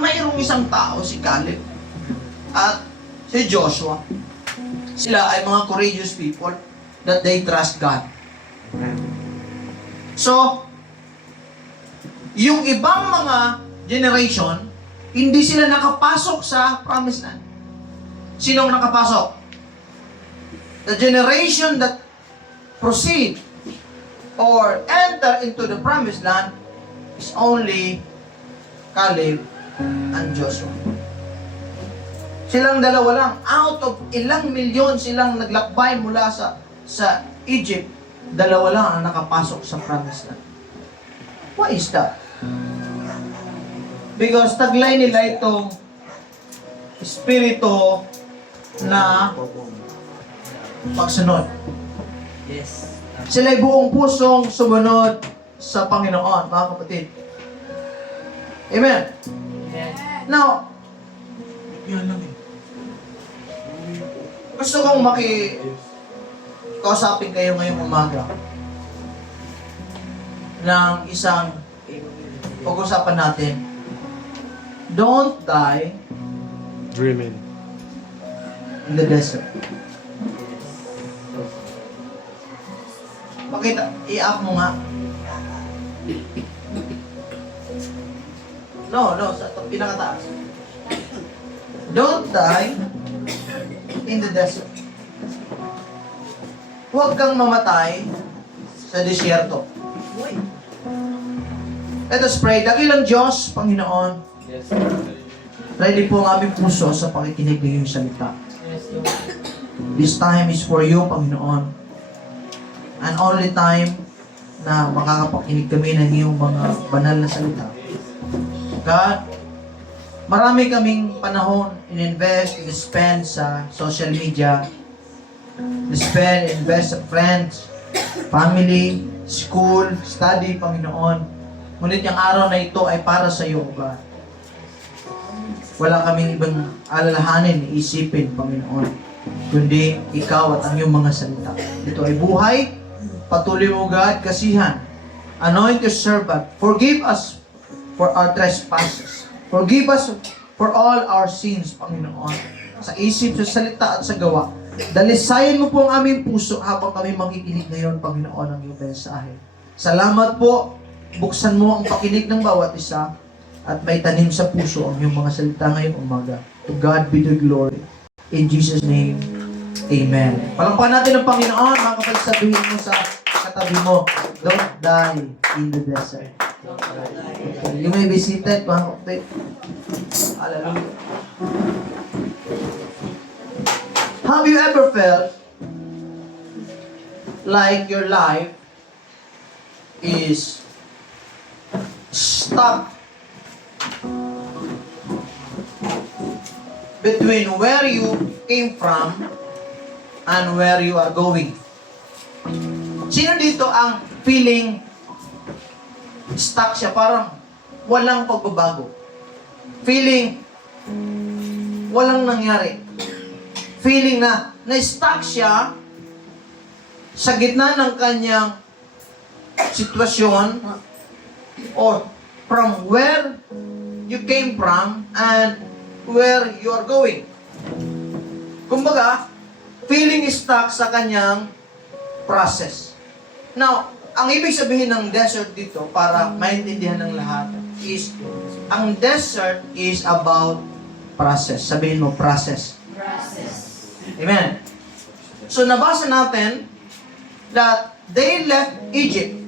mayroong isang tao, si Caleb, at si Joshua. Sila ay mga courageous people that they trust God. So, yung ibang mga generation, hindi sila nakapasok sa promised land. Sinong nakapasok? The generation that proceed or enter into the promised land is only Caleb and Joshua. Silang dalawa lang. Out of ilang milyon silang naglakbay mula sa Egypt, dalawa lang ang nakapasok sa promised land. Why is that? Because taglay nila itong espiritu na pagsunod. Yes. Sila'y buong pusong sumunod sa Panginoon, mga kapatid. Amen. Amen. Now, gusto kong kausapin kayo ngayong umaga ng isang pag-usapan natin. Don't die Dreaming. in the desert. Pakita, i-up mo nga. No, sa pinakataas. Don't die in the desert. Huwag kang mamatay sa disyerto. Let us pray. Dakilang Diyos, Panginoon, Yes. ready po ang aming puso sa pakikinig ng iyong salita. Yes. This time is for you, Panginoon. And only time na makakapakinig kami ng iyong mga banal na salita. God, marami kaming panahon in-invest, in-spend sa social media, invest sa friends, family, school, study, Panginoon. Ngunit yung araw na ito ay para sa iyo, God. Wala kaming ibang alalahanin, isipin, Panginoon, kundi ikaw at ang iyong mga salita. Ito ay buhay. Patuloy mo, God, kasihan. Anoint your servant. Forgive us for our trespasses. Forgive us for all our sins, Panginoon. Sa isip, sa salita, at sa gawa. Dalisayan mo po ang aming puso habang kami makikinig ngayon, Panginoon, ang iyong mensahe. Salamat po. Buksan mo ang pakinig ng bawat isa at may tanim sa puso ang iyong mga salita ngayong umaga. To God be the glory. In Jesus' name, Amen. Palakpakan natin ang Panginoon. Mga kapatid, sabihin mo sa katabi mo, don't die in the desert. Okay. You may be seated, mga kapatid. Hallelujah. Have you ever felt like your life is stuck between where you came from and where you are going? Sino dito ang feeling stuck siya, parang walang pagbabago? Feeling walang nangyari? Feeling na na-stuck siya sa gitna ng kanyang sitwasyon or from where you came from and where you are going. Kumbaga, feeling stuck sa kanyang process. Now, ang ibig sabihin ng desert dito, para maintindihan ng lahat, is, ang desert is about process. Sabihin mo, process. Amen. So, nabasa natin that they left Egypt.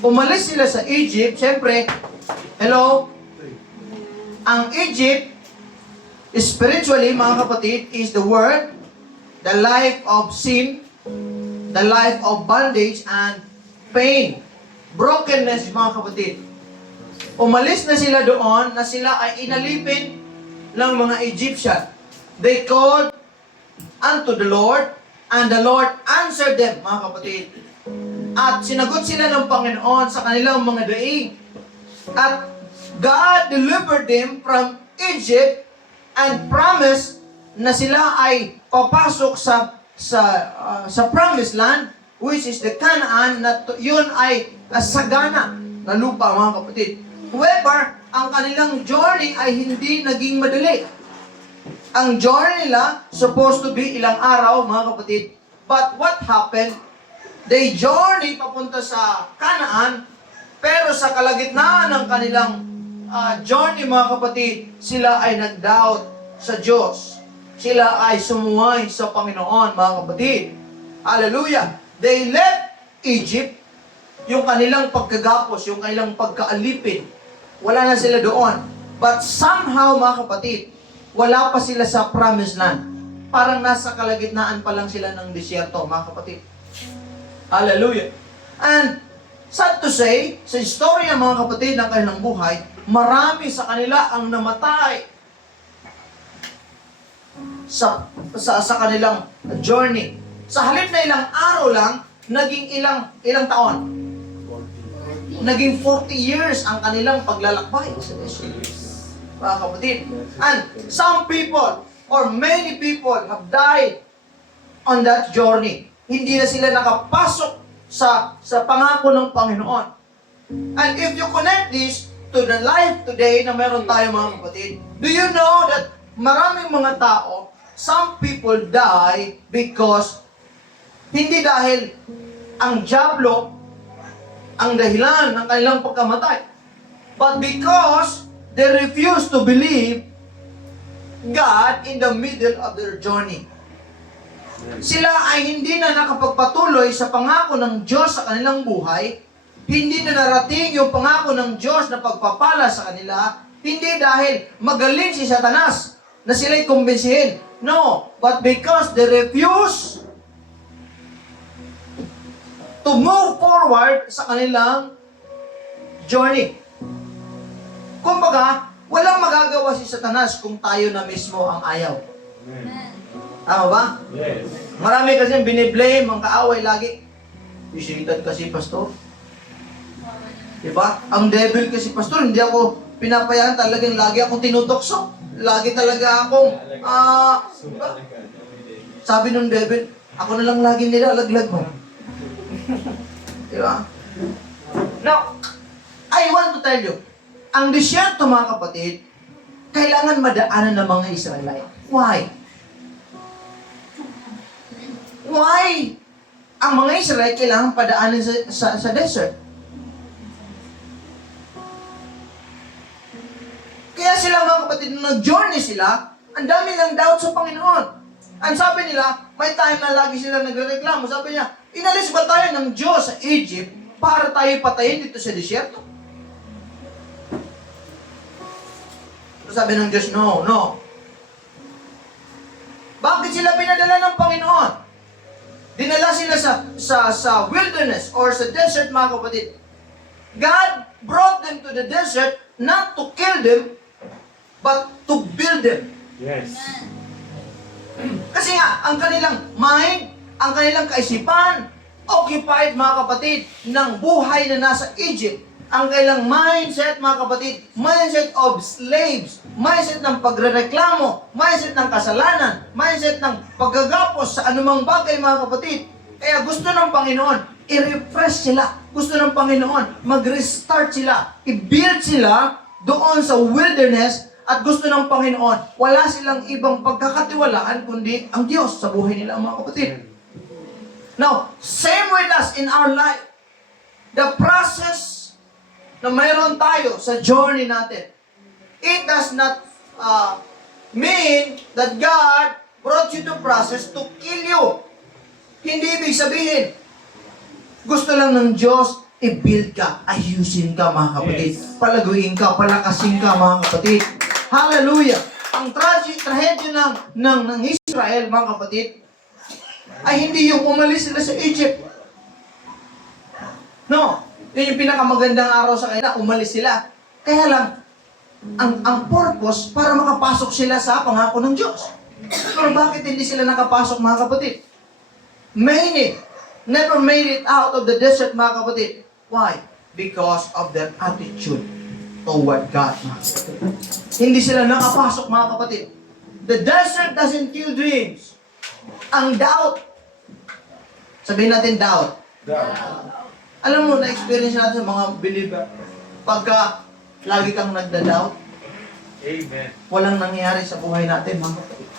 Umalis sila sa Egypt. Siyempre, hello, ang Egypt, spiritually, mga kapatid, is the world, the life of sin, the life of bondage and pain, brokenness, mga kapatid. Umalis na sila doon na sila ay inalipin ng mga Egyptian. They called unto the Lord, and the Lord answered them, mga kapatid. At sinagot sila ng Panginoon sa kanilang mga daing. At God delivered them from Egypt and promised na sila ay papasok sa promised land, which is the Canaan, na yun ay sagana na lupa, mga kapatid. However, ang kanilang journey ay hindi naging madali. Ang journey nila, supposed to be ilang araw, mga kapatid. But what happened? They journey papunta sa Canaan, pero sa kalagitnaan ng kanilang journey, mga kapatid, sila ay nag-doubt sa Diyos. Sila ay sumuway sa Panginoon, mga kapatid. Hallelujah! They left Egypt, yung kanilang pagkagapos, yung kanilang pagkaalipin. Wala na sila doon. But somehow, mga kapatid, wala pa sila sa promised land. Parang nasa kalagitnaan pa lang sila ng disyerto, mga kapatid. Hallelujah! And sad to say, sa istorya, mga kapatid, ng kanilang buhay, marami sa kanila ang namatay sa kanilang journey. Sa halip na ilang araw lang, naging ilang taon? Naging 40 years ang kanilang paglalakbay sa desert. Mga kapatid. And some people, or many people, have died on that journey. Hindi na sila nakapasok sa pangako ng Panginoon. And if you connect this to the life today na meron tayo, mga kapatid, do you know that maraming mga tao, some people die because hindi dahil ang dyablo ang dahilan ng kanilang pagkamatay, but because they refuse to believe God in the middle of their journey. Sila ay hindi na nakapagpatuloy sa pangako ng Diyos sa kanilang buhay, hindi na narating yung pangako ng Diyos na pagpapala sa kanila, hindi dahil magaling si Satanas na sila'y kumbinsihin. No, but because they refuse to move forward sa kanilang journey. Kumbaga, walang magagawa si Satanas kung tayo na mismo ang ayaw. Tama ba? Yes. Marami kasi biniblame ang kaaway lagi. Isitan kasi, pastor. Diba? Ang devil kasi, pastor, hindi ako pinapayaan, talagang lagi akong tinutokso. Lagi talaga akong, sabi ng devil, ako na lang lagi nilalaglag mo. Diba? Now, I want to tell you, ang disyerto, mga kapatid, kailangan madaanan ng mga Israelite. Why? Why ang mga Israelite kailangan padaanan sa desert? Kaya sila, mga kapatid, nung nag-journey sila, ang dami ng doubt sa Panginoon. Ang sabi nila, may time na lagi sila nagrereklamo. Sabi niya, inalis ba tayo ng Diyos sa Egypt para tayo patayin dito sa disyerto? Sabi ng Diyos, no. Bakit sila pinadala ng Panginoon? Dinala sila sa wilderness or sa desert, mga kapatid. God brought them to the desert not to kill them, but to build them. Yes. Kasi nga, ang kanilang mind, ang kanilang kaisipan, occupied, mga kapatid, ng buhay na nasa Egypt. Ang kailang mindset, mga kapatid, mindset of slaves, mindset ng pagrereklamo, mindset ng kasalanan, mindset ng paggagapos sa anumang bagay, mga kapatid. Kaya gusto ng Panginoon, i-refresh sila. Gusto ng Panginoon, mag-restart sila. I-build sila doon sa wilderness at gusto ng Panginoon, wala silang ibang pagkakatiwalaan kundi ang Diyos sa buhay nila, mga kapatid. Now, same with us in our life. The process na mayroon tayo sa journey natin, it does not mean that God brought you to process to kill you. Hindi ibig sabihin, gusto lang ng Diyos, i-build ka, ayusin ka, mga kapatid. Yes. Palaguin ka, palakasin ka, mga kapatid. Hallelujah! Ang tragedy ng Israel, mga kapatid, ay hindi yung umalis sila sa Egypt. No. Yun yung pinakamagandang araw sa kanila, umalis sila. Kaya lang, ang purpose para makapasok sila sa pangako ng Diyos. Pero bakit hindi sila nakapasok, mga kapatid? Many never made it out of the desert, mga kapatid. Why? Because of their attitude toward God, mga kapatid. Hindi sila nakapasok, mga kapatid. The desert doesn't kill dreams. Ang doubt, sabihin natin doubt. Alam mo, na-experience natin sa mga believer, pagka Lagi kang nagda-doubt. Amen. Walang nangyayari sa buhay natin, mga kapatid.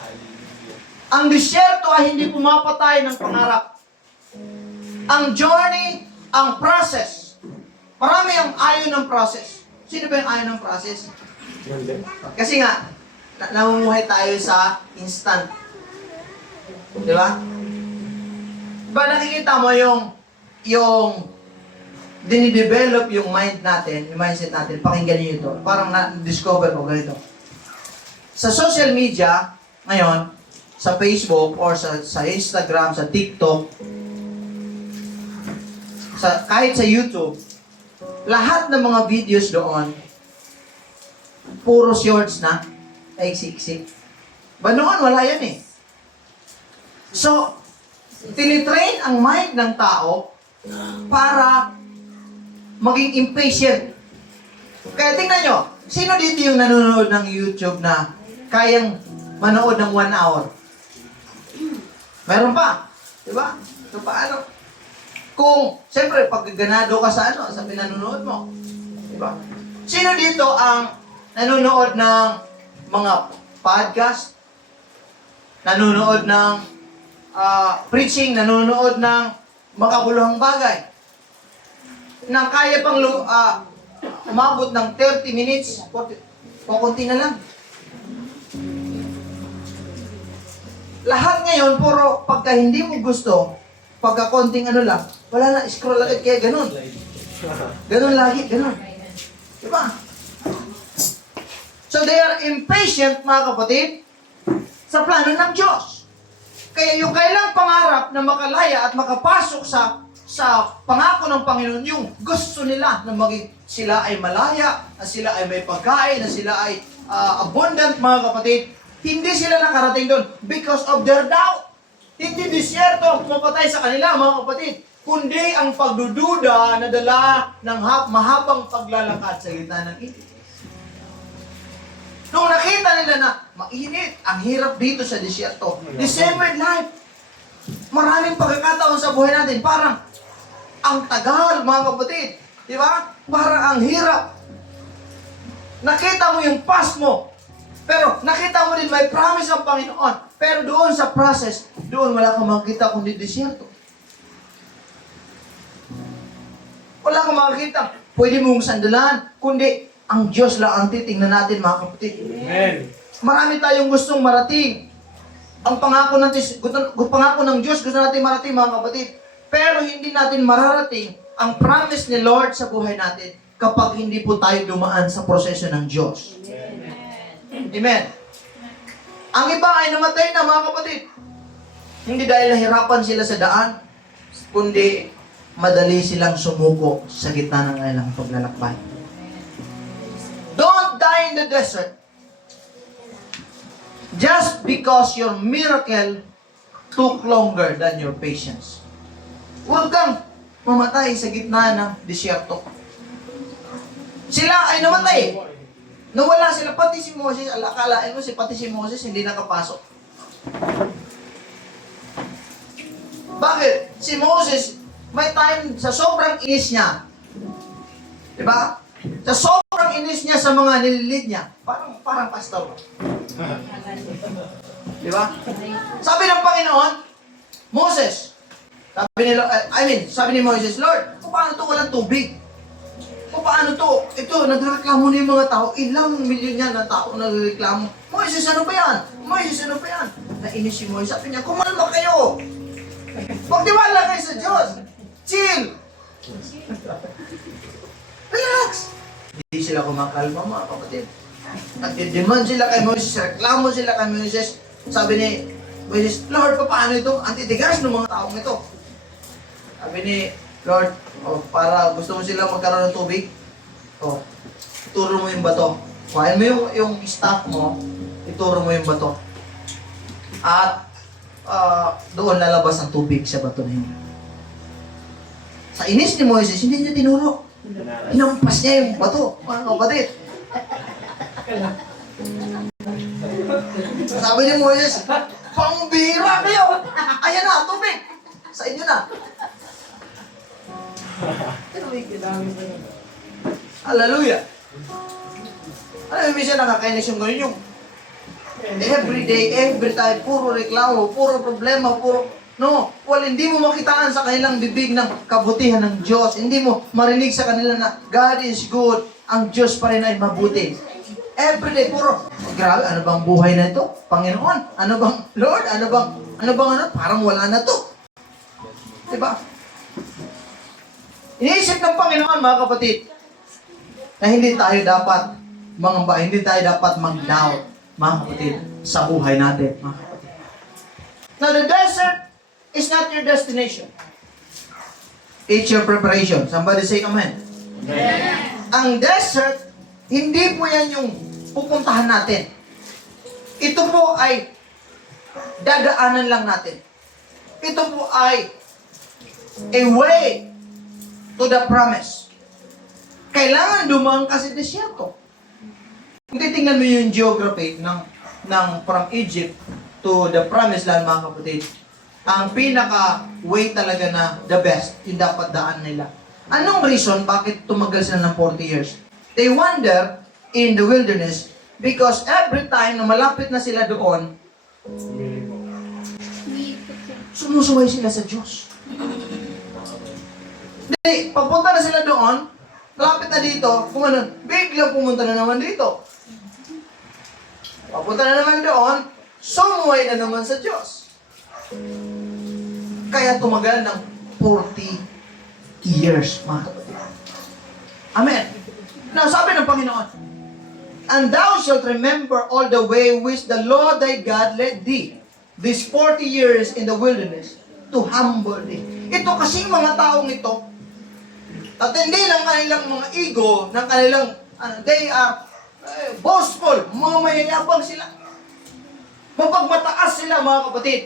Ang disyerto ay hindi pumapatay ng pangarap. Ang journey, ang process. Marami ang ayaw ng process. Sino ba yung ayaw ng process? Kasi nga, namumuhay tayo sa instant. Di ba? Diba nakikita mo yung dinidevelop yung mind natin, yung mindset natin, pakinggan niyo ito. Parang na-discover ko ganito. Sa social media, ngayon, sa Facebook or sa Instagram, sa TikTok, kahit sa YouTube, lahat ng mga videos doon, puro shorts na, ay siksik. Ba noon, wala yan eh. So, tinitrain ang mind ng tao para maging impatient. Kaya tingnan nyo, sino dito yung nanonood ng YouTube na kayang manood ng 1 hour? Meron pa. Diba? So, paano? Kung, siyempre, pag ganado ka sa sa pinanonood mo. Diba? Sino dito ang nanonood ng mga podcast? Nanonood ng preaching? Nanonood ng makabuluhang bagay? Na kaya pang umabot ng 30 minutes, kukunti na lang. Lahat ngayon, puro pagka hindi mo gusto, pagka konting lang, wala na, scroll agad, kaya ganun. Ganun lagi, ganun. Diba? So they are impatient, mga kapatid, sa plano ng Diyos. Kaya yung kailang pangarap na makalaya at makapasok sa pangako ng Panginoon, yung gusto nila na maging sila ay malaya, na sila ay may pagkain, na sila ay abundant, mga kapatid, hindi sila nakarating doon because of their doubt. Hindi disyerto ang pumapatay sa kanila, mga kapatid, kundi ang pagdududa na dala ng mahabang paglalakad sa gitna ng init. Nung nakita nila na mainit, ang hirap dito sa disyerto, the same with life. Maraming pagkakataon sa buhay natin, parang ang tagal, mga kapatid. Di ba? Parang ang hirap. Nakita mo yung past mo. Pero nakita mo din may promise ang Panginoon. Pero doon sa process, doon wala kang makikita kundi disyerto. Wala kang makikita. Pwede mong sandalan, kundi ang Diyos lang ang titingnan natin, mga kapatid. Amen. Marami tayong gustong marating. Ang pangako ng Diyos, gusto natin marating, mga kapatid. Pero hindi natin mararating ang promise ni Lord sa buhay natin kapag hindi po tayo dumaan sa proseso ng Diyos. Amen. Ang iba ay namatay na, mga kapatid. Hindi dahil nahirapan sila sa daan, kundi madali silang sumuko sa gitna ng kanilang paglalakbay. Don't die in the desert just because your miracle took longer than your patience. Huwag kang mamatay sa gitna ng disyerto. Sila ay namatay. Nawala sila, pati si Moses, akalain mo pati si Moses hindi nakapasok. Bakit? Si Moses, may time sa sobrang inis niya. Diba? Sa sobrang inis niya sa mga nililid niya. Parang pastor. Diba? Sabi ng Panginoon, Moses, sabi ni Moses, Lord, paano to walang tubig? Paano to? Ito, nagreklamo na yung mga tao. Ilang milyon yan na tao nagreklamo. Moses, ano ba yan? Moses, ano ba yan? Nainis si Moses. Sabi niya, kumalma kayo. Magtiwala kayo sa Diyos. Chill. Relax. Hindi sila kumakalma, mga kapatid. Nagdidemand sila kay Moses. Reklamo sila kay Moses. Sabi ni Moses, Lord, paano ito? Antitigas ng mga taong ito. Sabi ni Lord, para gusto mo sila magkaroon ng tubig, ituro mo yung bato. Kuhain mo yung staff mo, ituro mo yung bato. At doon lalabas ang tubig sa bato na yun. Sa inis ni Moises, hindi niya tinuro. Hinampas niya yung bato, mga kapatid. Sabi ni Moises, pambira kayo! Ayan na, tubig! Sa inyo na. Hallelujah! Alam mo, minsan nakakainis yung ganun yung every day, every time, puro reklamo, puro problema, puro... No, well, hindi mo makitaan sa kanilang bibig ng kabutihan ng Diyos. Hindi mo marinig sa kanila na God is good, ang Diyos pa rin ay mabuti. Every day, puro, oh, grabe, ano bang buhay na ito? Panginoon, ano bang, Lord, ano bang, parang wala na to. Diba? Iniisip ng Panginoon, mga kapatid, na hindi tayo dapat mangamba, hindi tayo dapat mag-doubt, mga kapatid, sa buhay natin, mga kapatid. Now, the desert is not your destination. It's your preparation. Somebody say amen. Amen. Ang desert, hindi po yan yung pupuntahan natin. Ito po ay dadaanan lang natin. Ito po ay a way to the promise. Kailangan dumaan kasi desierto. Kung titingnan mo yung geography ng from Egypt to the promised land, mga kapatid, ang pinaka-way talaga na the best, yung dapat daan nila. Anong reason bakit tumagal sila ng 40 years? They wander in the wilderness because every time na malapit na sila doon, sumusuway sila sa Diyos. Hindi, papunta na sila doon, malapit na dito, kumanon, biglang pumunta na naman dito. Papunta na naman doon, sumuway na naman sa Diyos. Kaya tumagal ng 40 years, mga kapatid. Amen. Now, sabi ng Panginoon, and thou shalt remember all the way which the Lord thy God led thee these 40 years in the wilderness to humble thee. Ito kasing mga taong ito, at hindi ng kanilang mga ego, ng kanilang, they are boastful, mga mayayabang sila. Mapagmataas sila, mga kapatid.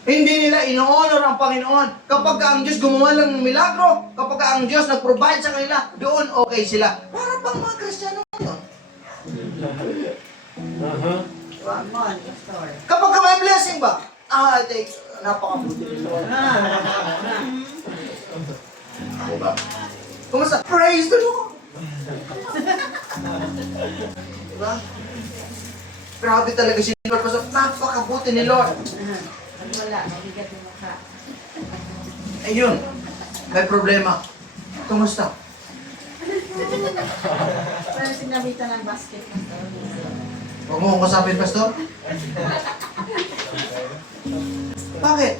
Hindi nila ino-honor ang Panginoon. Kapag ang Diyos gumawa ng milagro, kapag ang Diyos nag-provide sa kanila, doon okay sila. Para bang mga Kristiyano ngayon? Diba? Kapag may blessing ba? Napakabuti ni Lord. Diba? Kumusta? Praise the Lord! Diba? Grabe talaga si Lord. Napakabuti ni Lord. Wala, mabigat yung mukha. Ayun, may problema. Kumusta? Parang sinabitan ng basket na to. Huwag mo akong kasapin, Pastor. Bakit?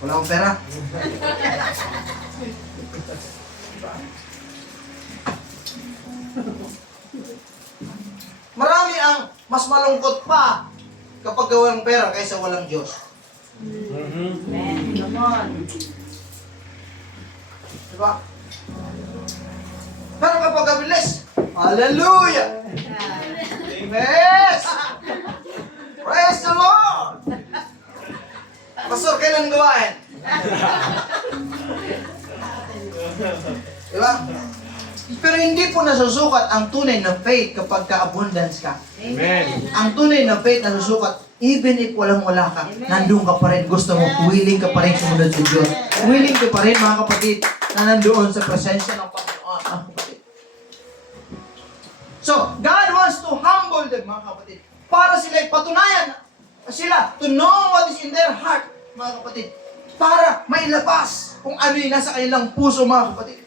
Wala akong pera. Marami ang mas malungkot pa kapag walang pera kaysa walang Diyos. Amen. Come on. Diba? Pero kapag kabilis, hallelujah! Amen! Praise the Lord! Pastor, kailan gawain? Diba? Pero hindi po nasusukat ang tunay na faith kapag ka-abundance ka. Amen. Ang tunay na faith nasusukat even if walang-wala ka, nandun ka pa rin. Gusto mo, willing ka pa rin sumunod sa Diyos. Willing ka pa rin, mga kapatid, na nandoon sa presensya ng Panginoon. Mga kapatid. So, God wants to humble them, mga kapatid, para sila'y patunayan sila to know what is in their heart, mga kapatid, para mailabas kung ano yung nasa kanilang puso, mga kapatid.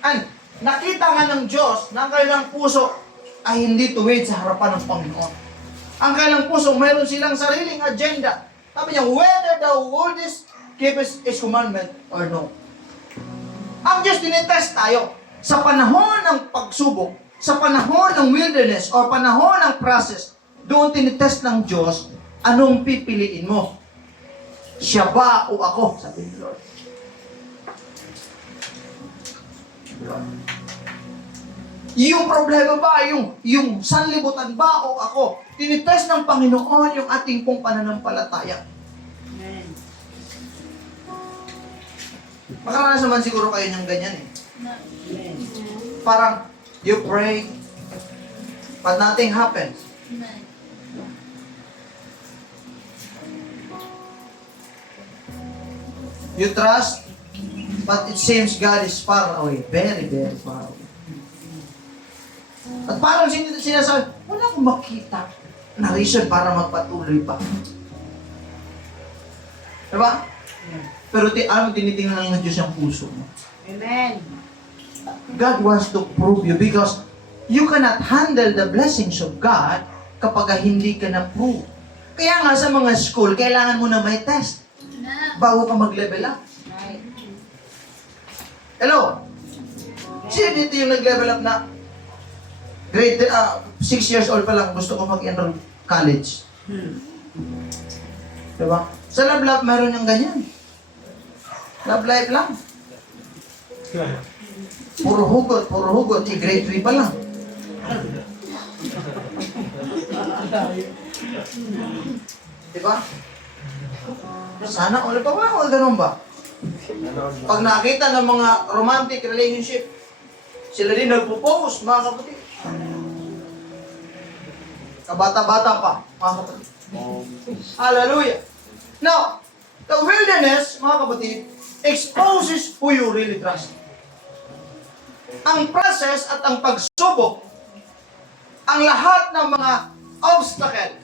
And, nakita nga ng Diyos na ang kanilang puso ay hindi tuwid sa harapan ng Panginoon. Ang kanilang puso, mayroon silang sariling agenda. Sabi niya, whether thou wouldest keep His commandment or no. Ang Diyos tinitest tayo sa panahon ng pagsubok, sa panahon ng wilderness or panahon ng process. Doon tinitest ng Diyos, anong pipiliin mo? Siya ba o ako? Sabi ni Lord. Yung problema ba, yung sanlibutan ba o ako? Tinitest ng Panginoon yung ating pong pananampalataya. Amen. Makaranas naman siguro kayo ng ganyan eh. Amen. Parang, you pray, but nothing happens. You trust, but it seems God is far away. Very, very far away. At parang sinasabi, wala akong makita na reason para magpatuloy pa. Diba? Pero tinitingnan ng Diyos ang puso mo. Amen. God wants to prove you because you cannot handle the blessings of God kapag hindi ka na-prove. Kaya nga sa mga school, kailangan mo na may test bago ka mag-level up. Right. Hello? Sino dito yung nag-level up na grade 6 years old pa lang gusto ko mag-enroll college? Diba? Sa Love Life, meron yung ganyan. Love Life lang. Puro hugot. Grade 3 pa lang. Diba? Sana all pa ba? O ganun ba? Pag nakita ng mga romantic relationship, sila din nagpo-post, mga kapatid. Kabata-bata pa, mga kapatid. Hallelujah! Now, the wilderness, mga kapatid, exposes who you really trust. Ang process at ang pagsubok, ang lahat ng mga obstacle,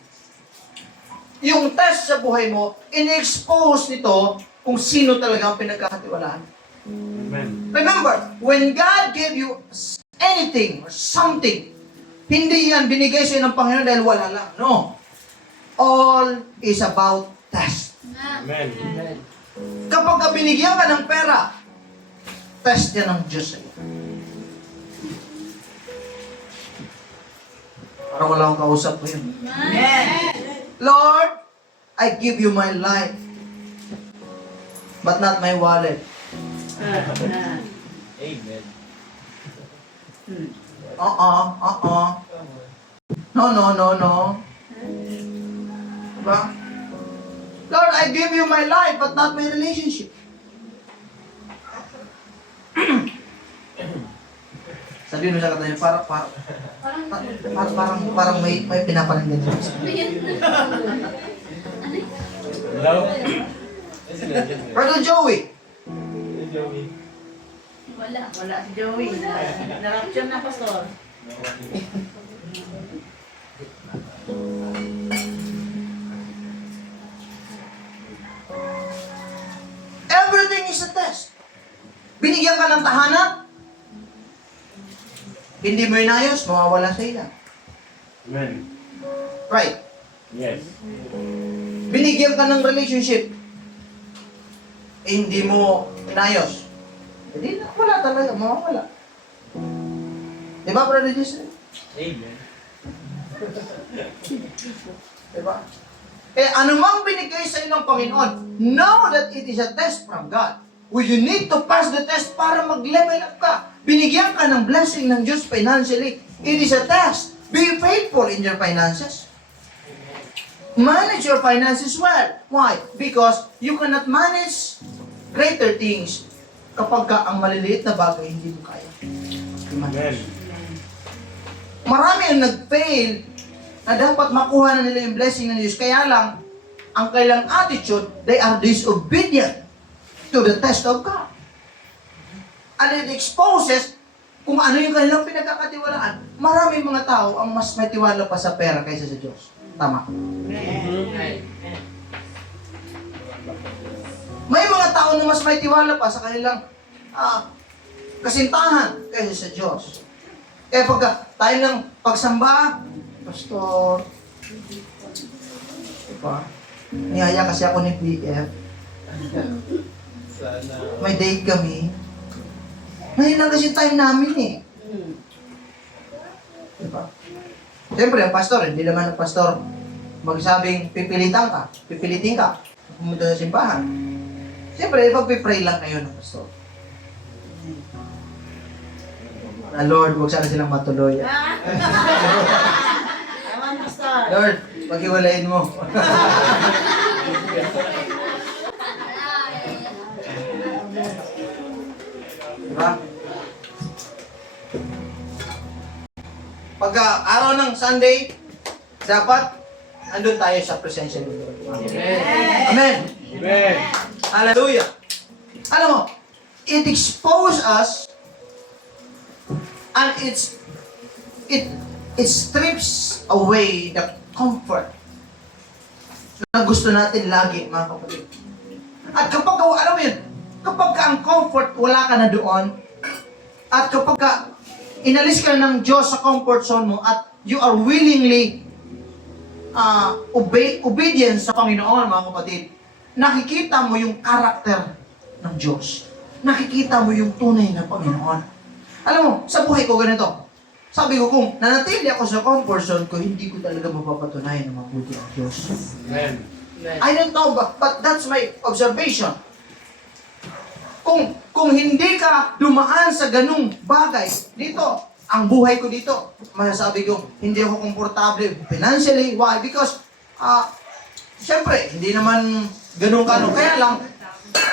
yung test sa buhay mo, in-expose nito kung sino talaga ang pinagkakatiwalaan. Amen. Remember, when God gave you anything or something, hindi yan binigay sa'yo ng Panginoon dahil wala lang. No. All is about test. Amen. Amen. Kapag ka binigyan ka ng pera, test yan ng Diyos sa'yo. Parang wala akong kausap ko yun. Amen. Lord, I give you my life, but not my wallet. Amen. No. Diba? Lord, I give you my life, but not my relationship. Sabihin mo sa kanya, parang may pinapalinggan siya. Hello? Brother Joey, Wala si Joey. Narapture na, Pastor. everything is a test. Binigyan ka ng tahanan, hindi mo inayos, mawawala sa ila. Amen. Right. Yes. Binigyan ka ng relationship, hindi mo inayos. Hindi na, wala talaga, mawawala. Diba, Brother Jesus? Amen. Diba? Anumang binigay sa inyo ng Panginoon, know that it is a test from God. Well, you need to pass the test para mag-level up ka. Binigyan ka ng blessing ng Diyos financially. It is a test. Be faithful in your finances. Manage your finances well. Why? Because you cannot manage greater things kapag ka ang maliliit na bagay hindi mo kaya. Amen. Marami ang nag-fail na dapat makuha na nila yung blessing ng Diyos. Kaya lang, ang kailang attitude, they are disobedient to the test of God. And it exposes kung ano yung kanilang pinagkakatiwalaan. Maraming mga tao ang mas may tiwala pa sa pera kaysa sa Diyos. Tama. May mga tao na mas may tiwala pa sa kanilang kasintahan kaysa sa Diyos. Kaya pagka tayo ng pagsamba, Pastor, diba? Niyaya kasi ako ni PF. May date kami. Ngayon lang kasi time namin eh. Diba? Siyempre, ang pastor, hindi naman ang pastor magsabing pipilitin ka, pumunta sa simbahan. Siyempre, pagpipray lang kayo ng pastor. Na Lord, huwag sana silang matuloy. Awan, Pastor. Lord, paghiwalayin mo. Diba? Pagka araw ng Sunday, dapat andun tayo sa presensya ng Lord. Amen. Amen. Hallelujah. Alam mo, it exposes us and it strips away the comfort na gusto natin lagi, mga kapatid. At kapag, alam mo yun, kapag ka ang comfort, wala ka na doon, at kapag ka inalis ka ng Diyos sa comfort zone mo, at you are willingly obedience sa Panginoon, mga kapatid, nakikita mo yung karakter ng Diyos. Nakikita mo yung tunay na Panginoon. Alam mo, sa buhay ko ganito. Sabi ko, kung nanatili ako sa comfort zone ko, hindi ko talaga mapapatunayan na mabuti ang Diyos. Amen. I don't know, but that's my observation. Kung hindi ka dumaan sa ganung bagay, dito, ang buhay ko dito, masasabi ko, hindi ako komportable financially. Why? Because, syempre, hindi naman ganun kano. Kaya lang,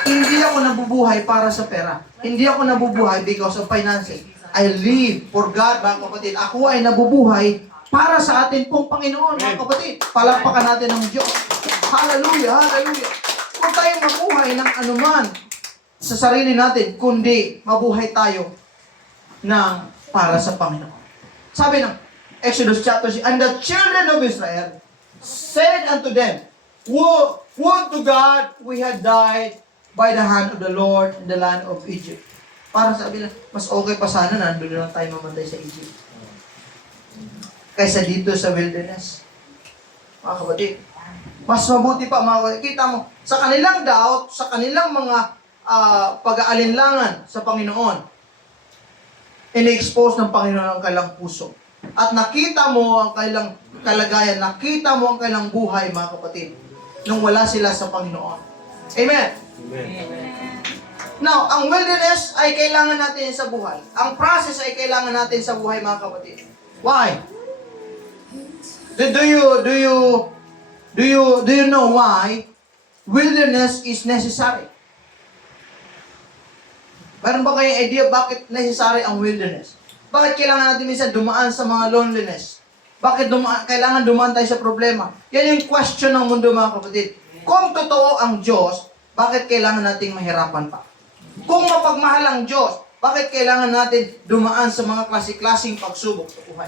hindi ako nabubuhay para sa pera. Hindi ako nabubuhay because of finances. I live for God, mga kapatid. Ako ay nabubuhay para sa atin pong Panginoon, mga kapatid. Palakpakan natin ang Diyos. Hallelujah, hallelujah. Huwag tayong mabuhay ng anuman sa sarili natin, kundi mabuhay tayo ng para sa Panginoon. Sabi ng Exodus chapter 6, and the children of Israel said unto them, would to God we had died by the hand of the Lord in the land of Egypt. Para sabi na, mas okay pa sana nandun lang tayo mamatay sa Egypt. Kaysa dito sa wilderness. Mga kapatid, mas mabuti pa, mga kapatid. Kita mo, sa kanilang doubt, sa kanilang mga pag-aalinlangan sa Panginoon, ini-expose ng Panginoon ang kailang puso. At nakita mo ang kailang kalagayan, nakita mo ang kailang buhay, mga kapatid, nung wala sila sa Panginoon. Amen? Amen. Now, ang wilderness ay kailangan natin sa buhay. Ang process ay kailangan natin sa buhay, mga kapatid. Why? Do you know why wilderness is necessary? Meron ba kayong idea bakit necessary ang wilderness? Bakit kailangan natin minsan dumaan sa mga loneliness? Bakit kailangan dumaan tayo sa problema? Yan yung question ng mundo, mga kapatid. Kung totoo ang Diyos, bakit kailangan nating mahirapan pa? Kung mapagmahal ang Diyos, bakit kailangan natin dumaan sa mga klase-klaseng pagsubok sa buhay?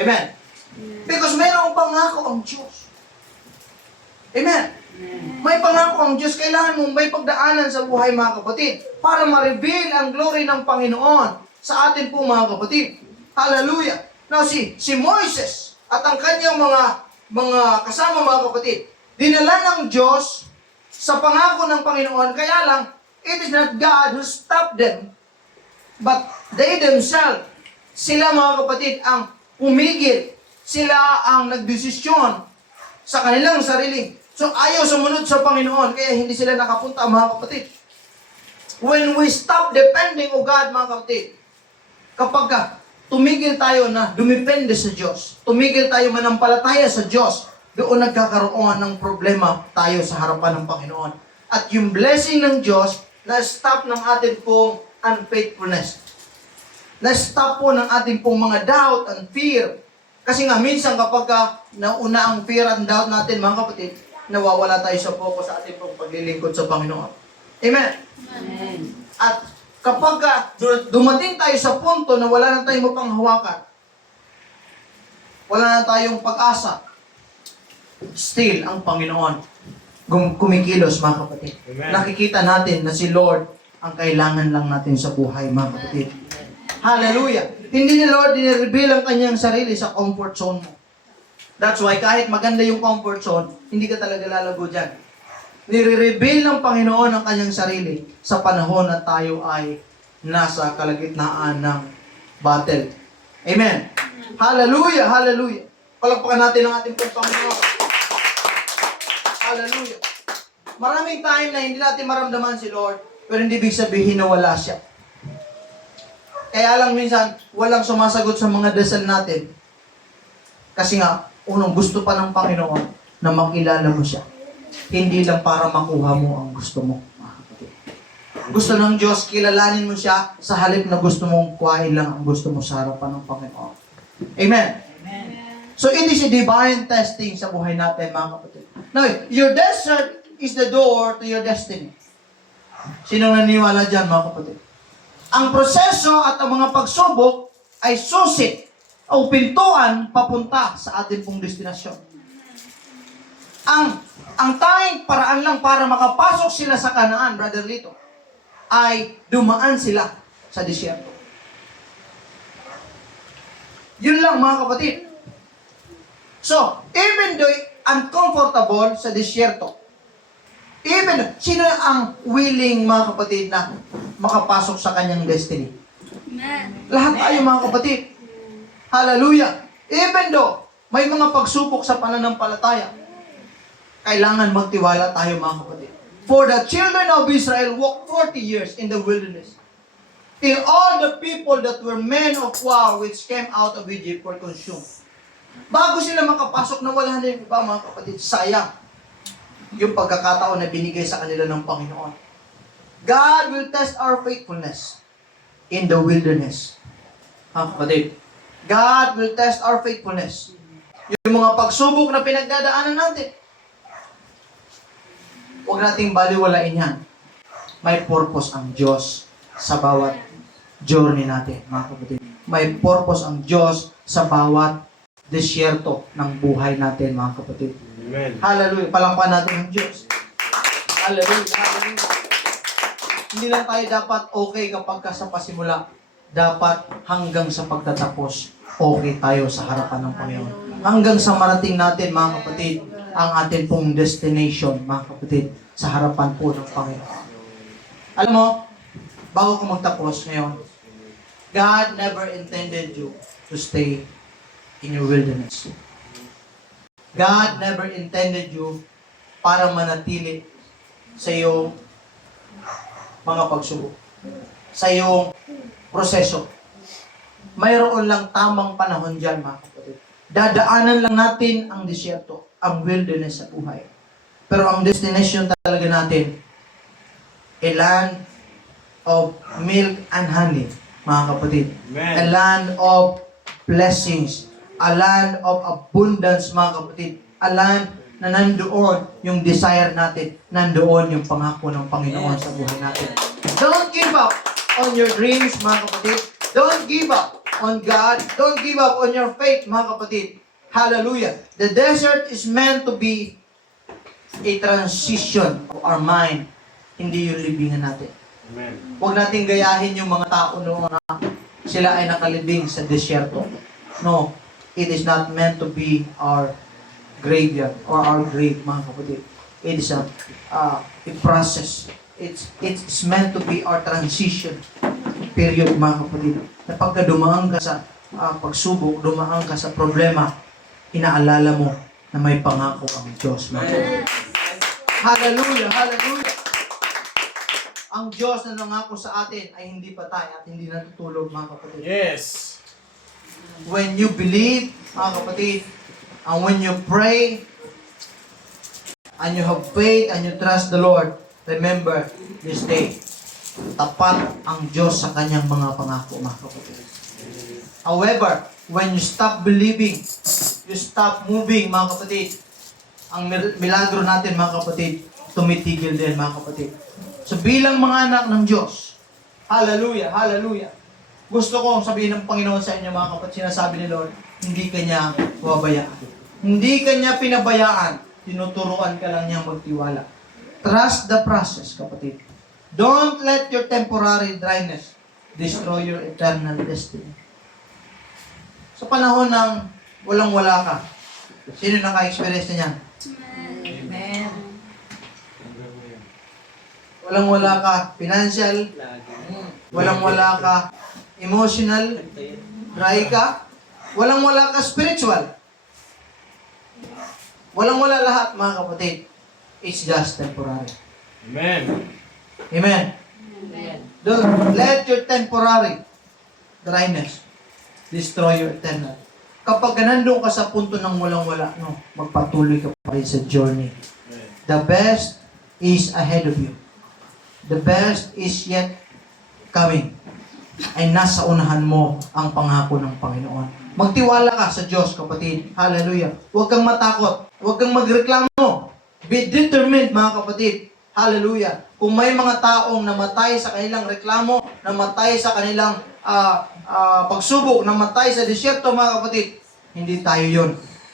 Amen? Because mayroong pangako ang Diyos. Amen? May pangako ang Diyos. Kailangan mong may pagdaanan sa buhay, mga kapatid, para ma-reveal ang glory ng Panginoon sa atin po, mga kapatid. Hallelujah! Now, si Moises at ang kanyang mga kasama, mga kapatid, dinala ng Diyos sa pangako ng Panginoon. Kaya lang, it is not God who stopped them, but they themselves, sila, mga kapatid, ang umigil. Sila ang nagdesisyon sa kanilang sarili. So, ayaw sumunod sa Panginoon, kaya hindi sila nakapunta, mga kapatid. When we stop depending on God, mga kapatid, kapag tumigil tayo na dumepende sa Diyos, tumigil tayo manampalataya sa Diyos, doon nagkakaroon ng problema tayo sa harapan ng Panginoon. At yung blessing ng Diyos, na-stop ng ating pong unfaithfulness. Na-stop po ng ating pong mga doubt and fear. Kasi nga, minsan kapag nauna ang fear and doubt natin, mga kapatid, nawawala tayo sa focus sa ating pong paglilingkod sa Panginoon. Amen? Amen. At kapag dumating tayo sa punto na wala na tayong mapanghawakan, wala na tayong pag-asa, still ang Panginoon kumikilos, mga kapatid. Amen. Nakikita natin na si Lord ang kailangan lang natin sa buhay, mga kapatid. Hallelujah! Hindi ni Lord dinireveal ang kanyang sarili sa comfort zone mo. That's why kahit maganda yung comfort zone, hindi ka talaga lalago dyan. Nire-reveal ng Panginoon ang kanyang sarili sa panahon na tayo ay nasa kalagitnaan ng battle. Amen. Hallelujah, hallelujah. Palakpakan natin ang ating Panginoon. Hallelujah. Maraming time na hindi natin maramdaman si Lord, pero hindi ibig sabihin na wala siya. Kaya lang minsan, walang sumasagot sa mga dasal natin. Kasi nga, unang gusto pa ng Panginoon na makilala mo siya. Hindi lang para makuha mo ang gusto mo. Gusto ng Diyos, kilalanin mo siya sa halip na gusto mong kuhain lang ang gusto mo sa harapan ng Panginoon. Amen? Amen. So it is a divine testing sa buhay natin, mga kapatid. Now, your desert is the door to your destiny. Sino naniniwala dyan, mga kapatid? Ang proseso at ang mga pagsubok ay susit o pintuan papunta sa ating pong destinasyon. Ang tanging paraan lang para makapasok sila sa Kanaan, Brother Lito, ay dumaan sila sa disyerto. Yun lang mga kapatid. So, even though uncomfortable sa disyerto, sino ang willing mga kapatid na makapasok sa kanyang destiny? Lahat tayo mga kapatid. Hallelujah. Even though may mga pagsubok sa pananampalataya, kailangan magtiwala tayo mga kapatid. For the children of Israel walked 40 years in the wilderness, till all the people that were men of war which came out of Egypt were consumed. Bago sila makapasok, nawala na yung iba mga kapatid. Sayang yung pagkakataon na binigay sa kanila ng Panginoon. God will test our faithfulness in the wilderness. Mga kapatid, God will test our faithfulness. Yung mga pagsubok na pinagdadaanan natin, huwag nating baliwalain yan. May purpose ang Diyos sa bawat journey natin, mga kapatid. May purpose ang Diyos sa bawat disyerto ng buhay natin, mga kapatid. Amen. Hallelujah. Palangpan natin ang Diyos. Hallelujah. Hallelujah. Hindi lang tayo dapat okay kapag sa pasimula. Dapat hanggang sa pagtatapos, okay tayo sa harapan ng Panginoon. Hanggang sa marating natin, mga kapatid, ang atin pong destination, mga kapatid, sa harapan po ng Panginoon. Alam mo, bago ko magtapos ngayon, God never intended you to stay in your wilderness. God never intended you para manatili sa iyong mga pagsubok, sa iyong proseso. Mayroon lang tamang panahon dyan, mga kapatid. Dadaanan lang natin ang disyerto, ang wilderness sa buhay. Pero ang destination talaga natin, a land of milk and honey, mga kapatid. Amen. A land of blessings, a land of abundance, mga kapatid. A land na nandoon yung desire natin, nandoon yung pangako ng Panginoon sa buhay natin. Don't give up on your dreams, mga kapatid. Don't give up on God. Don't give up on your faith, mga kapatid. Hallelujah. The desert is meant to be a transition of our mind, hindi yung libingan natin. Amen. Huwag natin gayahin yung mga tao noong na sila ay nakalibing sa desyerto. No, it is not meant to be our graveyard or our grave, mga kapatid. It is a process. It's meant to be our transition period, mga kapatid. Na pagka dumaan ka sa pagsubok, dumaan ka sa problema, inaalala mo na may pangako ang Diyos, mga kapatid. Hallelujah! Hallelujah! Ang Diyos na nangako sa atin ay hindi patay at hindi natutulog, mga kapatid. Yes. When you believe, mga kapatid, and when you pray, and you have faith, and you trust the Lord, remember this day, tapat ang Diyos sa kanyang mga pangako, mga kapatid. However, when you stop believing, you stop moving, mga kapatid, ang milagro natin, mga kapatid, tumitigil din, mga kapatid. So bilang mga anak ng Diyos, hallelujah, hallelujah, gusto kong sabihin ng Panginoon sa inyo, mga kapatid, sinasabi ni Lord, hindi kanya wabayaan. Hindi kanya pinabayaan, tinuturuan ka lang niyang magtiwala. Trust the process, kapatid. Don't let your temporary dryness destroy your eternal destiny. Sa panahon ng walang-wala ka, sino naka-experience na yan? Amen. Walang-wala ka financial, walang-wala ka emotional, dry ka, walang-wala ka spiritual. Walang-wala lahat, mga kapatid. It's just temporary. Amen. Amen. Amen. Don't let your temporary dryness destroy your eternal. Kapag nandun ka sa punto ng walang-wala, no, magpatuloy ka pa rin sa journey. The best is ahead of you. The best is yet coming. Ay nasa unahan mo ang pangako ng Panginoon. Magtiwala ka sa Diyos, kapatid. Hallelujah. Huwag kang matakot. Huwag kang magreklamo. Be determined, mga kapatid. Hallelujah. Kung may mga taong namatay sa kanilang reklamo, namatay sa kanilang pagsubok, namatay sa disyerto, mga kapatid, hindi tayo yon.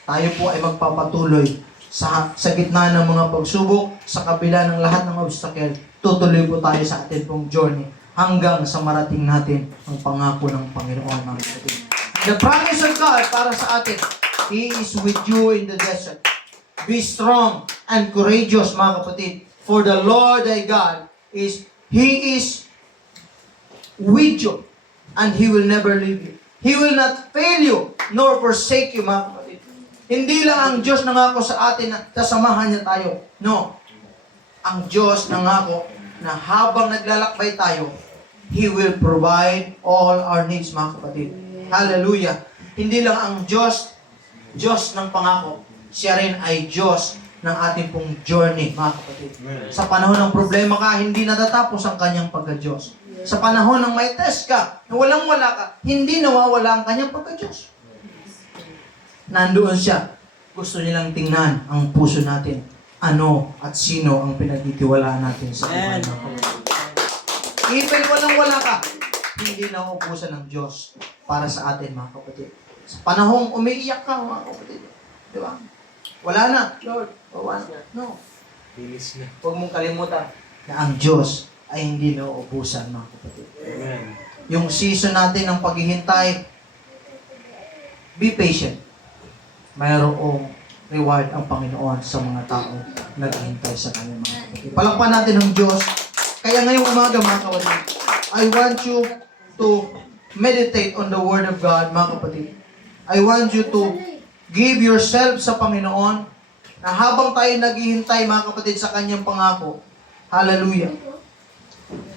Tayo po ay magpapatuloy sa gitna ng mga pagsubok, sa kabila ng lahat ng obstacle. Tutuloy po tayo sa atin pong journey hanggang sa marating natin ang pangako ng Panginoon, mga kapatid. The promise of God para sa atin, He is with you in the desert. Be strong and courageous, mga kapatid. For the Lord thy God He is with you, and He will never leave you. He will not fail you, nor forsake you, mga kapatid. Hindi lang ang Diyos nangako sa atin na sasamahan niya tayo. No. Ang Diyos nangako na habang naglalakbay tayo, He will provide all our needs, mga kapatid. Hallelujah. Hindi lang ang Diyos ng pangako. Siya rin ay Diyos ng ating pong journey, mga kapatid. Sa panahon ng problema ka, hindi natatapos ang kanyang pagka-Diyos. Sa panahon ng may test ka, na walang-wala ka, hindi nawawala ang kanyang pagka-Diyos. Nandoon siya. Gusto nilang tingnan ang puso natin. Ano at sino ang pinagtitiwalaan natin sa buhay ng Panginoon. Even walang-wala ka, hindi na ubusan ng Diyos para sa atin, mga kapatid. Sa panahong umiiyak ka, mga kapatid. Di ba? Wala na, Lord. Wala na. No. Bilis na. Huwag mong kalimutan na ang Diyos ay hindi na uubusan, mga kapatid. Amen. Yung season natin ng paghihintay, be patient. Mayroong reward ang Panginoon sa mga tao naghihintay sa Kanya, mga kapatid. Palakpan natin ang Diyos. Kaya ngayong umaga, mga kapatid, I want you to meditate on the Word of God, mga kapatid. I want you to give yourself sa Panginoon na habang tayo naghihintay, mga kapatid, sa Kanyang pangako. Hallelujah.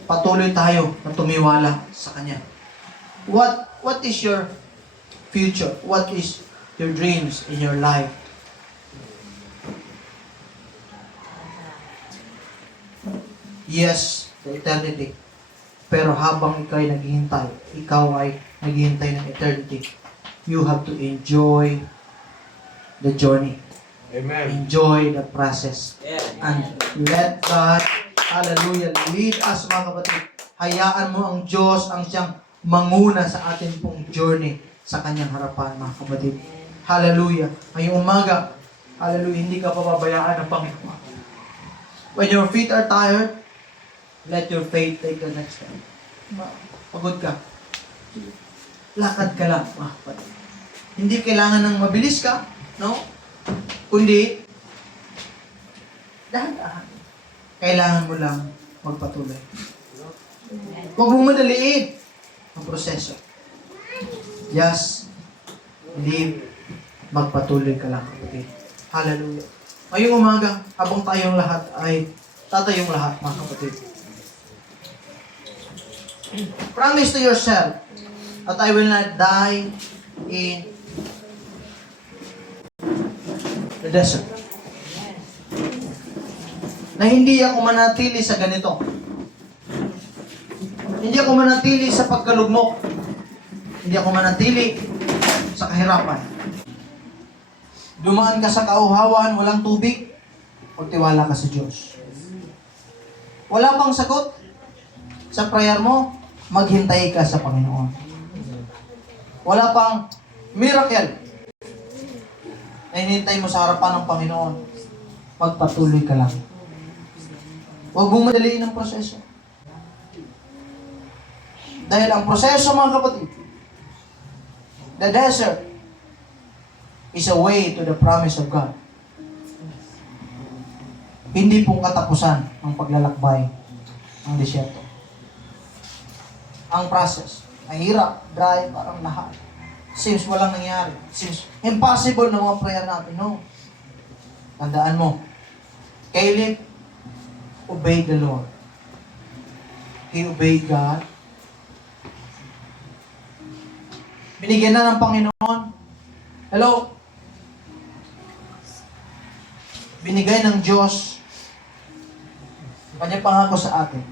Patuloy tayo na tumiwala sa Kanya. What is your future? What is your dreams in your life? Yes, the eternity. Pero habang ikaw ay naghihintay, ikaw ay naghihintay ng eternity, you have to enjoy the journey. Amen. Enjoy the process. And let God, hallelujah, lead us, mga kapatid. Hayaan mo ang Diyos ang siyang manguna sa atin pong journey sa Kanyang harapan, mga kapatid. Hallelujah. Ngayong umaga, hallelujah, hindi ka pababayaan ng Panginoon. When your feet are tired, let your faith take the next step. Pagod ka. Lakad ka lang, mga kapatid. Hindi kailangan ng mabilis ka, no? Kundi, dahan-dahan. Kailangan mo lang magpatuloy. Huwag mong madaliin ang proseso. Just believe, magpatuloy ka lang, kapatid. Hallelujah. Ngayong umaga, habang tayong lahat ay tatayong lahat, mga kapatid. Promise to yourself that I will not die in the desert. Na hindi ako manatili sa ganito. Hindi ako manatili sa pagkalugmok. Hindi ako manatili sa kahirapan. Dumaan ka sa kauhawan, walang tubig, pagtiwala ka sa Diyos. Wala pang sagot sa prayer mo, maghintay ka sa Panginoon. Wala pang miracle na hinihintay mo sa harapan ng Panginoon, magpatuloy ka lang. Huwag mong madaliin ang proseso. Dahil ang proseso, mga kapatid, the desert is a way to the promise of God. Hindi pong katapusan ang paglalakbay ng disyerto. Ang process, mahirap, dry, parang lahat. Seems walang nangyari. Seems impossible na mga prayer natin. No. Tandaan mo, Caleb obeyed the Lord. He obeyed God. Binigyan na ng Panginoon. Hello? Binigay ng Diyos ang kanyang pangako sa atin.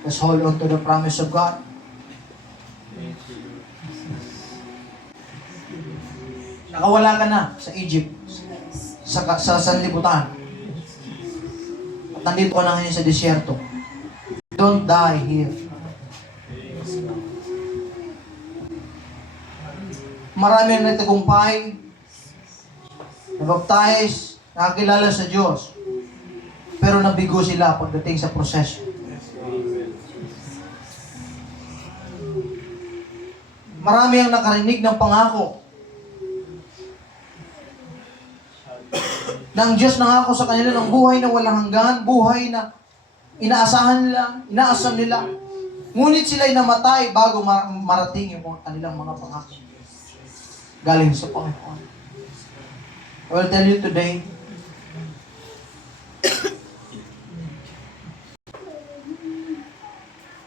Let's hold on to the promise of God. Nakawala ka na sa Egypt, sa sanlibutan. At nandito ka na ngayon sa disyerto. Don't die here. Marami ang nagtagumpay, nabaptize, nakakilala sa Diyos. Pero nabigo sila pagdating sa proseso. Marami ang nakarinig ng pangako. Ng Diyos nangako sa kanila ng buhay na walang hanggan, buhay na inaasahan nila, inaasam nila. Ngunit sila'y namatay bago marating yung kanilang mga pangako. Galing sa Panginoon. I will tell you today,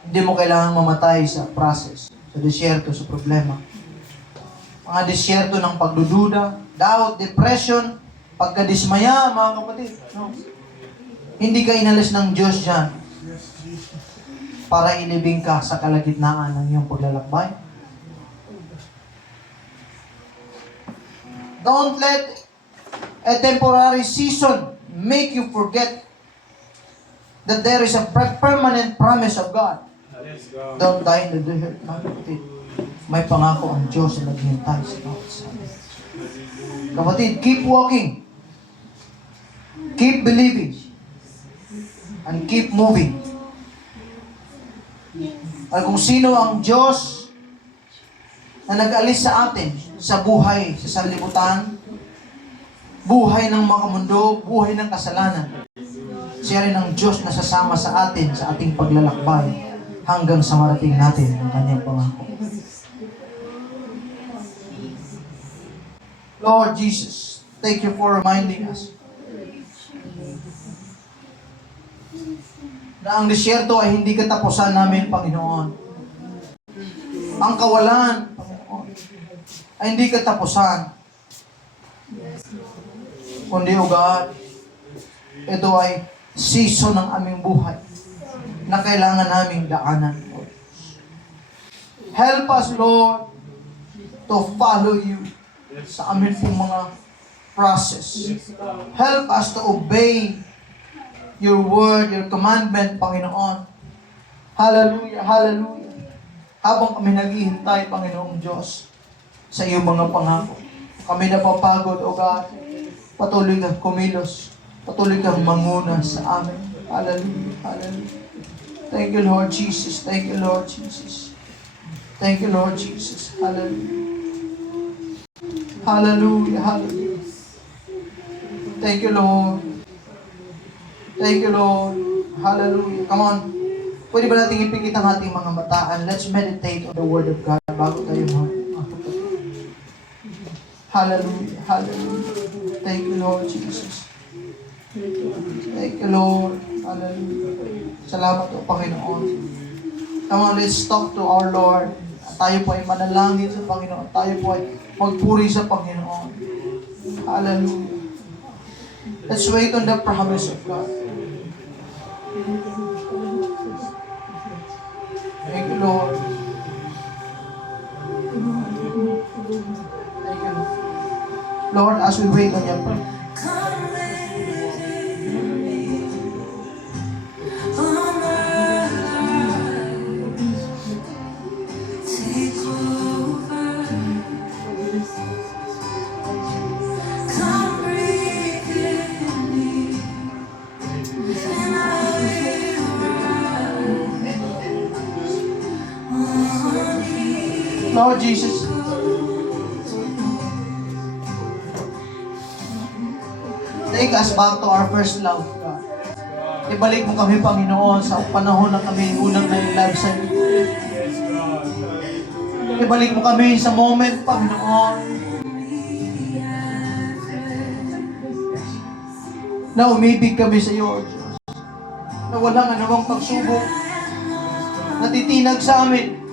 hindi mo kailangang mamatay sa process, sa disyerto, sa problema. Mga disyerto ng pagdududa, doubt, depression, pagkadismaya, mga kapatid. No? Hindi ka inalis ng Diyos dyan para ilibing ka sa kalagitnaan ng iyong paglalakbay. Don't let a temporary season make you forget that there is a permanent promise of God. Don't die in the desert, mga kapatid. May pangako ang Diyos na naghihintay sa bawat isa. Kapatid, keep walking. Keep believing. And keep moving. At kung sino ang Diyos na nag-alis sa atin sa buhay, sa sanlibutan, buhay ng makamundo, buhay ng kasalanan, siya rin ang Diyos na sasama sa atin sa ating paglalakbay hanggang sa marating natin ang kanyang pangako. Lord Jesus, thank you for reminding us na ang disyerto ay hindi katapusan namin, Panginoon. Ang kawalan, Panginoon, ay hindi katapusan. Kundi, O God, ito ay season ng aming buhay na kailangan naming daanan. Help us, Lord, to follow you sa amin pong mga process. Help us to obey your word, your commandment, Panginoon. Hallelujah, hallelujah. Habang kami naghihintay, Panginoong Diyos, sa iyong mga pangako. Kami napapagod, O God. Patuloy kang kumilos. Patuloy kang manguna sa amin. Hallelujah, hallelujah. Thank you, Lord Jesus. Thank you, Lord Jesus. Thank you, Lord Jesus. Hallelujah. Hallelujah, hallelujah. Thank you, Lord. Thank you, Lord. Hallelujah. Come on. Pwede ba natin ipikit ang ating mga mata and let's meditate on the Word of God bago tayo Hallelujah. Hallelujah. Thank you, Lord Jesus. Thank you, Lord. Hallelujah. Salamat o Panginoon. Come on, let's talk to our Lord. Tayo po ay manalangin sa Panginoon. Tayo po ay magpuri sa Panginoon. Hallelujah. Let's wait on the promise of God. Thank you, Lord. Thank you, Lord. Lord, as we wait on your prayer, Lord Jesus, take us back to our first love, God. Ibalik mo kami, Panginoon, sa panahon na kami unang nag-live sa iyo. Ibalik mo kami sa moment, Panginoon, na umibig kami sa iyo, Diyos. Na walang anumang pagsubok na titinag sa amin.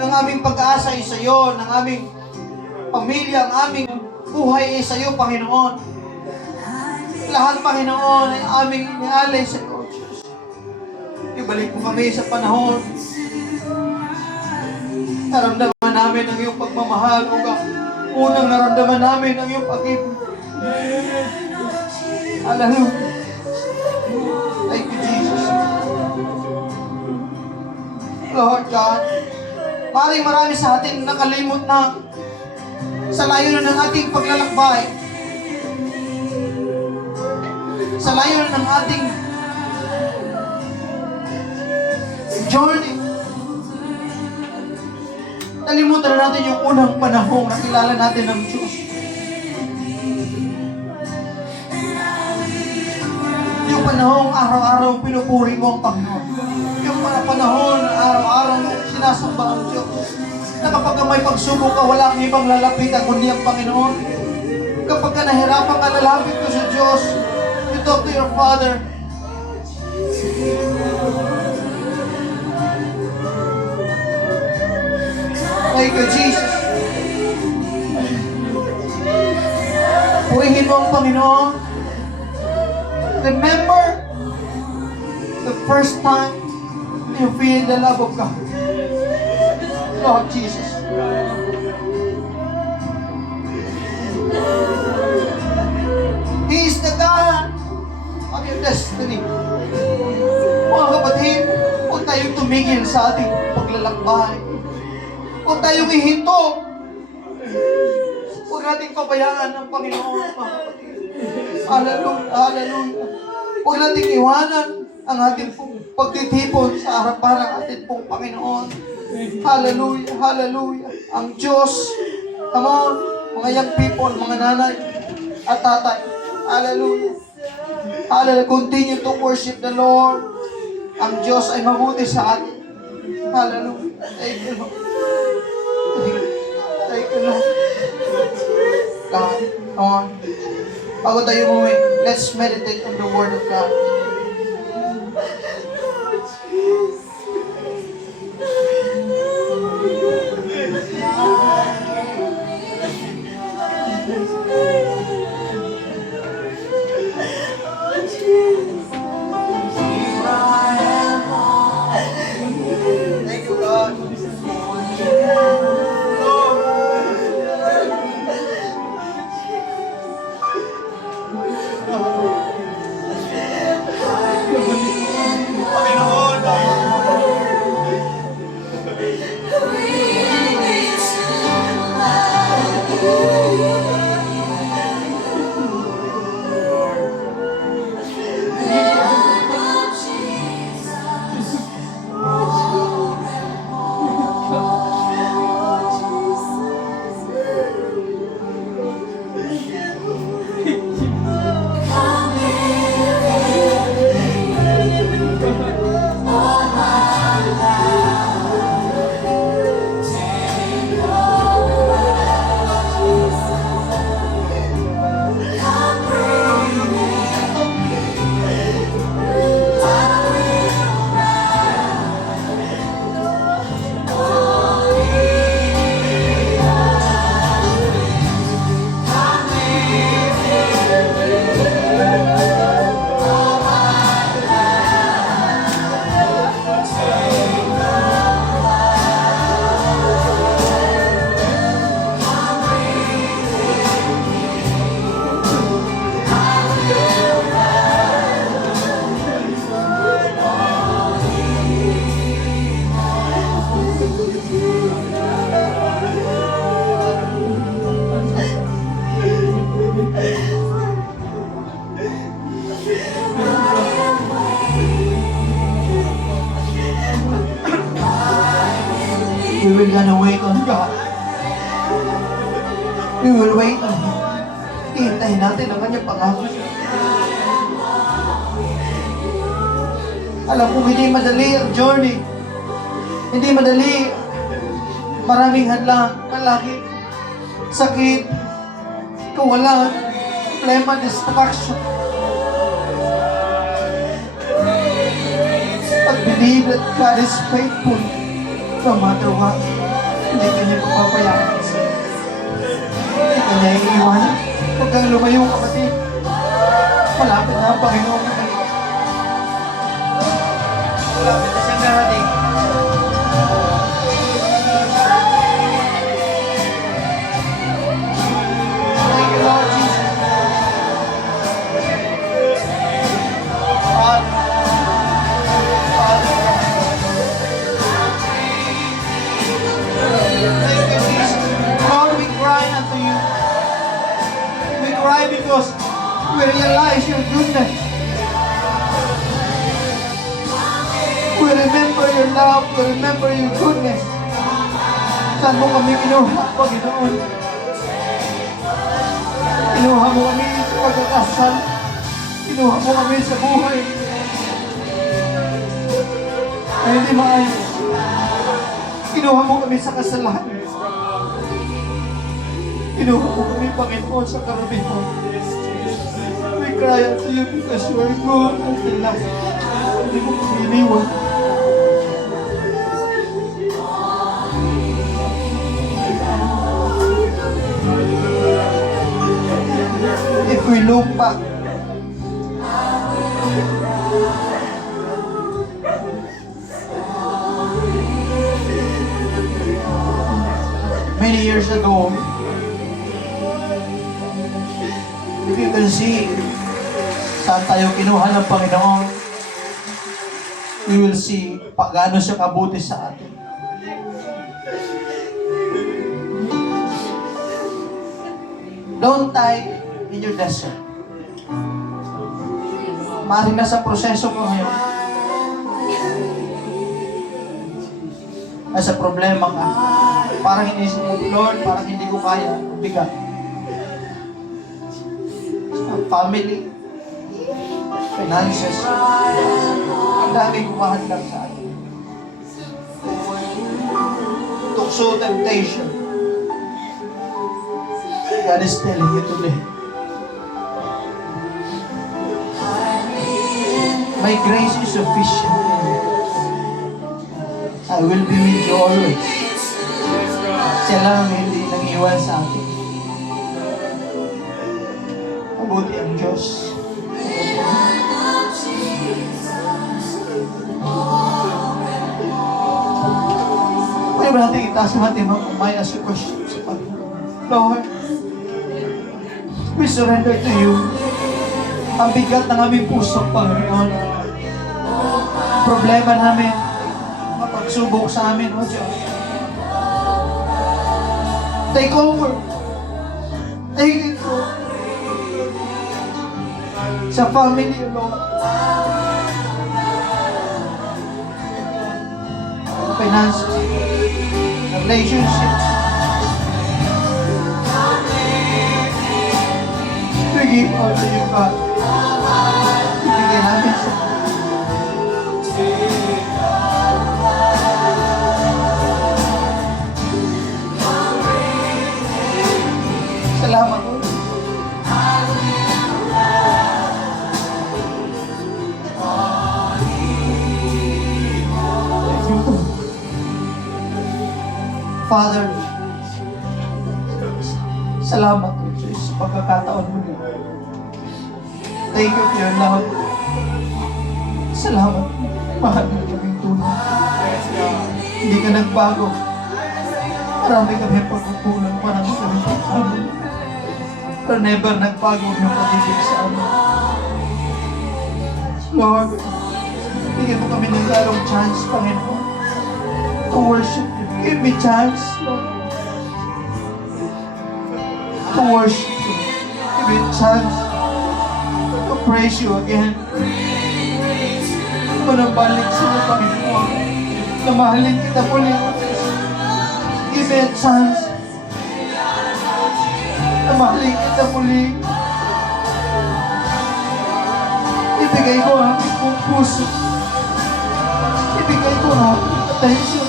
Ang aming pag-asa ay sa iyo, ng aming pamilya, ang aming buhay ay sa iyo, Panginoon. Lahat, Panginoon, ay aming inialay sa iyo, Diyos. Ibalik mo kami sa panahon. Naramdaman namin ang iyong pagmamahal, O God. Unang naramdaman namin ang iyong pag-ibig. Hallelujah. Thank you, Jesus. Lord God, maring marami sa atin nakalimot na sa layunin ng ating paglalakbay, sa layunin ng ating journey. Nalimutan na natin yung unang panahong nakilala natin ng Diyos. Yung panahong araw-araw pinupuri mo ang Panginoon. Yung panahon araw-araw sinasamba ang Diyos. Na kapag may pagsubok ka, wala kang ibang lalapitan kundi ang Panginoon. Kapag ka nahirapan ka, lalapit ko sa Diyos. You talk to your Father. Thank you, Jesus. Purihin mo ang Panginoon. Remember the first time you feel the love of God. Lord Jesus. He is the God of your destiny. Mga kapatid, huwag tayong tumigil sa ating paglalakbay. Huwag tayong ihinto. Huwag nating pabayaan ang Panginoon, mga kapatid. Hallelujah, hallelujah. Huwag nating iwanan ang ating pagtitipon sa harapan ng ating pong Panginoon. Hallelujah, hallelujah. Ang Diyos, come on, mga young people, mga nanay at tatay. Hallelujah. Hallelujah. Continue to worship the Lord. Ang Diyos ay mabuti sa atin. Hallelujah. Thank you, Lord. Thank you, Lord. God, come on. Bago tayo umuwi, let's meditate on the Word of God. Thank you, God. We will gonna wait on God. We will wait on Him. Ihintayin natin ang kanyang pangako. Alam ko, hindi madali ang journey. Hindi madali. Maraming hadlang, malaki, sakit, kawalan, problema, distraction. But believe that God is faithful. No matter what, hindi ka niya papabayaan. Hindi ka niya iiwanan. Huwag kang lumayo, kapatid. Malapit na ang Panginoon. Malapit na siyang darating. Thank you, Lord Jesus. We realize your goodness. We remember your love. We remember your goodness. Saan mo kami kinuha, Panginoon? Kinuha mo kami sa pagkakasal. Kinuha mo kami sa buhay. Ay, hindi maayos. Kinuha mo kami sa kasalanan. Kinuha mo kami, Panginoon, sa karami mo. We cry out to you because you are good and the last. Hindi mo kami iniwan. If we look back, many years ago, if you can see saan tayo kinuha ng Panginoon, we will see gaano siya kabuti sa atin. Don't die in your desert. Maaaring nasa proseso ko ngayon. Nasa problema ka. Parang inisip mo, Lord, parang hindi ko kaya. Bigat. Family, finances, ang daming kumahadlang sa atin. Tukso, temptation. God is telling you today, my grace is sufficient. I will be with you always. Siya lang hindi nang-iwan sa atin. Mabuti ang Diyos. Pwede ba natin itaas ang ating mga kumay as a question sa Panginoon? Lord, we surrender to you. Ang bigat ng aming puso, Panginoon. Problema namin, mapagsubok sa amin, O Diyos. Take over. Take it over. Sa family, Lord. Finances, relationships. We give all to you, God. Ibigay namin sa salamat, Lord. Thank you, Lord. Father, salamat, Lord Jesus, sa pagkakataon mo nila. Thank you for your love. Salamat, mahal na kaming tulong. Hindi ka nagbago. Marami kami pagkukulang, marami kami pagkakamali. Pero never nagbago yung pag-ibig sa amin. Lord, bigyan mo kami ng lalong chance, Panginoon, to worship you. Give me chance, Lord, to worship you. Give me chance to praise you again. Manambalik sa iyo, Panginoon, na mahalin kita muli. Give me a chance na mahalin kita muli. Ibigay ko ang aking buong puso. Ibigay ko ang aking attention.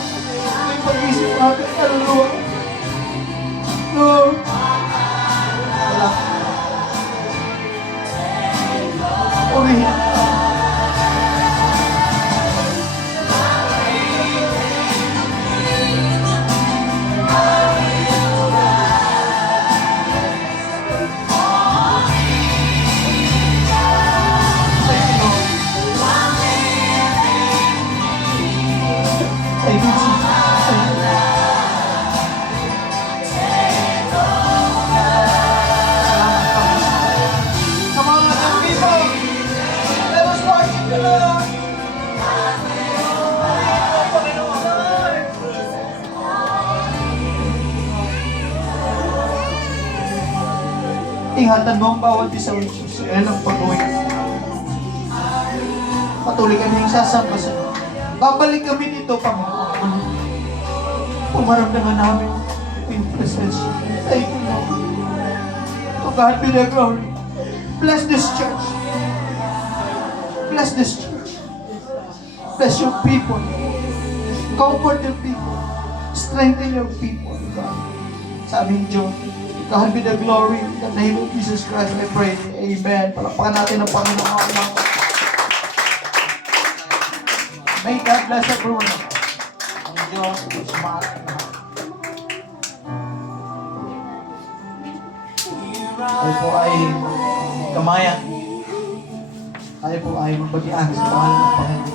May pag-isip ng aking kaluluwa. Lord, wala. Umihin ka. Thank you, Jesus. Thank you. Ingatan mo ang bawat isa, O Jesus. Ayan ang pag-uwi. Patuloy kami yung sasamba sa iyo. Babalik kami dito, Panginoon. Pumaramdaman namin yung presensya. Thank you, Lord. To God be the glory. Bless this church. Bless this church. Bless your people. Comfort your people. Strengthen your people, God. Sa aming Diyos. God be the glory. In the name of Jesus Christ, I pray. Amen. Palakpakan natin ang Panginoon. May God bless everyone. Ang Diyos, sumahat na. Tayo po ay kamayan. Tayo po ay magbatian sa pangalan ng Panginoon.